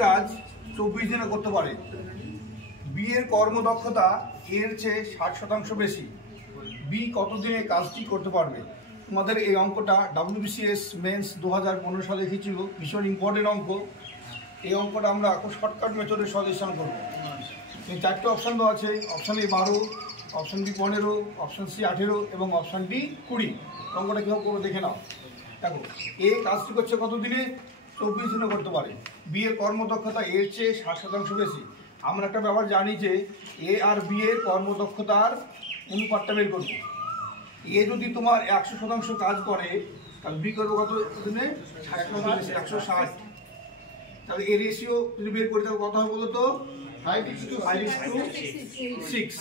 কাজ 24 দিনে করতে পারে। বি এর কর্মদক্ষতা এর চেয়ে 60% বেশি। বি কতদিনে কাজটি করতে পারবে? তোমাদের এই অঙ্কটা WBCS মেন্স 2015 সালে এসেছিল, ভীষণ ইম্পর্টেন্ট অঙ্ক। এই অঙ্কটা আমরা খুব শর্টকাট মেথডে সলিউশন করবো। এই চারটে অপশান তো আছে, option A 12, option B 15, option C 18 এবং অপশান ডি 20। অঙ্কটা কীভাবে করবো দেখে নাও। দেখো, এ কাজটি করছে কতদিনে? 24 দিনে করতে পারে। বি এর কর্মদক্ষতা এর চেয়ে 60% বেশি। আমরা একটা ব্যাপার জানি যে এ আর বি এর কর্মদক্ষতার অনুপাতটা বের করবো। এ যদি তোমার 100% কাজ করে তাহলে বি করবো কত দিনে? 160। তাহলে এ রেশিও যদি বের করি তাহলে কত হবে বলো তো? 5:6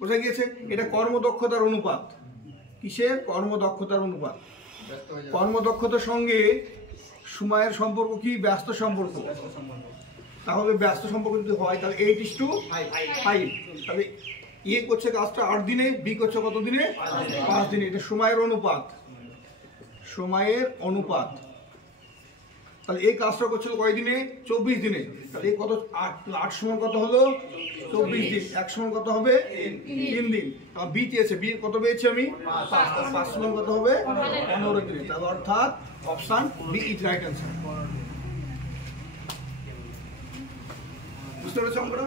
বোঝা গিয়েছে? এটা কর্মদক্ষতার অনুপাত। কিসের? কর্মদক্ষতার অনুপাত। কর্মদক্ষতার সঙ্গে সময়ের সম্পর্ক কি? ব্যস্ত সম্পর্ক। তাহলে ব্যস্ত সম্পর্ক যদি হয় তাহলে 8:5। তাহলে এ করছে কাজটা 8 দিনে, বি করছে কত দিনে? 5 দিনে। এটা সময়ের অনুপাত। সময়ের অনুপাত। তাহলে এই কাজটা করছিল কয় দিনে? 24 দিনে। তাহলে এই কত? 8 সমান কত হলো? 24 দিন। 1 সমান কত হবে? 3 দিন। বি চেয়েছে, বি কত পেয়েছি আমি? 5 সমান কত হবে? 15 দিন। তাহলে অর্থাৎ option B is right answer. বুঝতে পেরেছো আমরা?